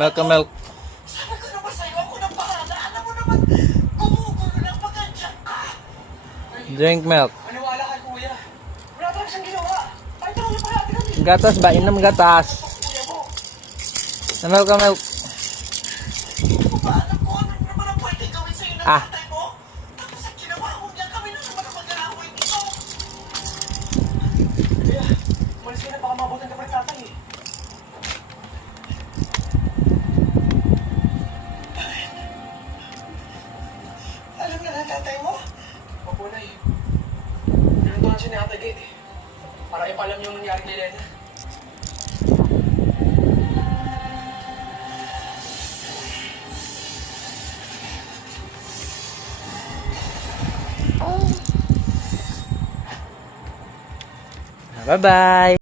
Milk ka milk. Sabi ko naman sa'yo, ako na bahala. Alam mo naman, gumugulo lang pagkandyan ka. Drink milk. Maniwala kay kuya. Wala talaga siyang ginawa. Ay, talaga parati kami. Gatas ba? Inom gatas. Kuya mo. Milk ka milk. Hindi ko ba alam kung ano naman ang pwede gawin sa'yo ng Ah. tatay mo? Tapos ang ginawa mo niya, kami na naman ang mag-aaway dito. Kuya, umalis ka na, baka mabutan ka pa ng tatay eh. Alam na ng tatay mo? Opo na eh. Pinuntuhan siya ni Ate Gay para ipalam yung nangyari kay Lena. Bye-bye.